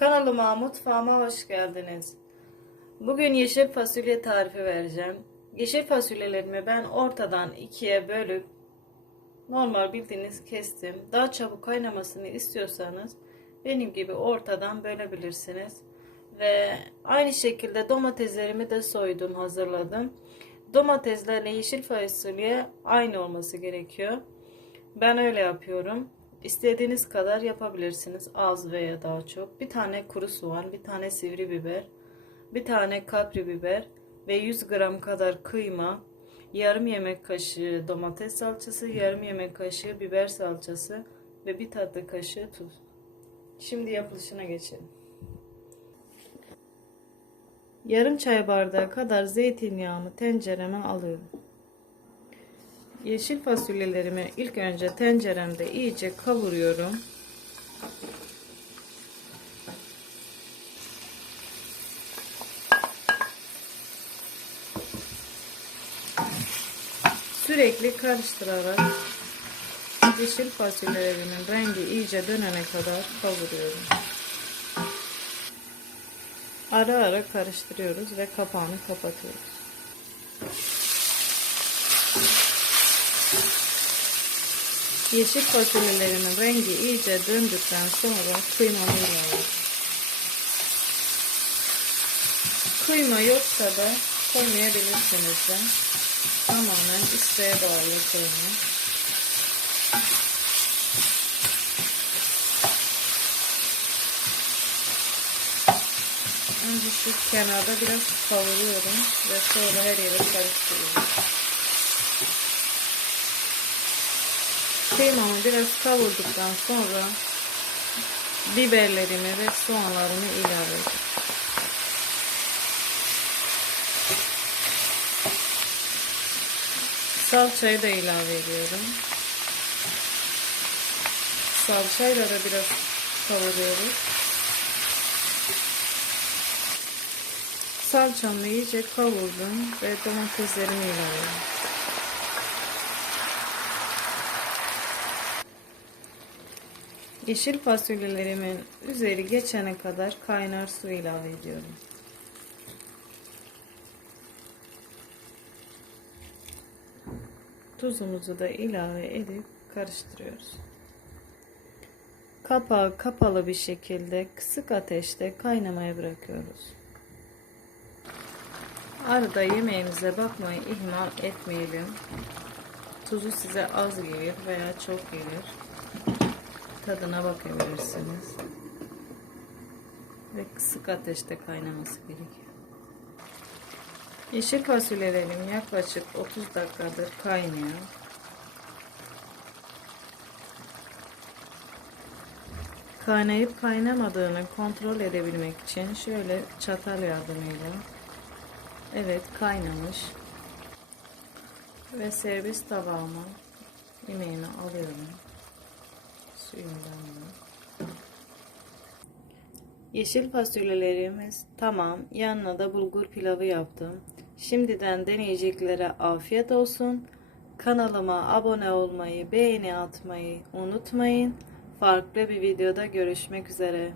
Kanalıma, mutfağıma hoş geldiniz. Bugün yeşil fasulye tarifi vereceğim. Yeşil fasulyelerimi ben ortadan ikiye bölüp normal bildiğiniz kestim. Daha çabuk kaynamasını istiyorsanız benim gibi ortadan bölebilirsiniz. Ve aynı şekilde domateslerimi de soydum, hazırladım. Domateslerle yeşil fasulye aynı olması gerekiyor. Ben öyle yapıyorum. İstediğiniz kadar yapabilirsiniz. Az veya daha çok. Bir tane kuru soğan, bir tane sivri biber, bir tane kapri biber ve 100 gram kadar kıyma, yarım yemek kaşığı domates salçası, yarım yemek kaşığı biber salçası ve bir tatlı kaşığı tuz. Şimdi yapılışına geçelim. Yarım çay bardağı kadar zeytinyağımı tencereme alıyorum. Yeşil fasulyelerimi ilk önce tenceremde iyice kavuruyorum. Sürekli karıştırarak yeşil fasulyelerimin rengi iyice dönene kadar kavuruyorum. Ara ara karıştırıyoruz ve kapağını kapatıyoruz. Yeşil fasulyelerimin rengi iyice döndükten sonra kıymamı ilave Kıyma yoksa da koymayabilirsiniz de. Tamamen isteğe bağlı kıyma. Önce şu kenarda biraz kavuruyorum ve sonra her yere karıştırıyorum. Kıymamı biraz kavurduktan sonra biberlerimi ve soğanlarımı ilave ediyorum. Salçayı da ilave ediyorum. Salçayla da biraz kavuruyoruz. Salçamı iyice kavurdum ve domateslerimi ilave ediyorum. Yeşil fasulyelerimin üzeri geçene kadar kaynar su ilave ediyorum. Tuzumuzu da ilave edip karıştırıyoruz. Kapağı kapalı bir şekilde kısık ateşte kaynamaya bırakıyoruz. Arada yemeğimize bakmayı ihmal etmeyelim. Tuzu size az gelir veya çok gelir tadına bakabilirsiniz. Ve kısık ateşte kaynaması gerekiyor. Yeşil fasulyelerim yaklaşık 30 dakikadır kaynıyor. Kaynayıp kaynamadığını kontrol edebilmek için şöyle çatal yardımıyla evet kaynamış ve servis tabağıma yemeğimi alıyorum suyundan da. Yeşil fasulyelerimiz tamam. Yanına da bulgur pilavı yaptım. Şimdiden deneyeceklere afiyet olsun. Kanalıma abone olmayı, beğeni atmayı unutmayın. Farklı bir videoda görüşmek üzere.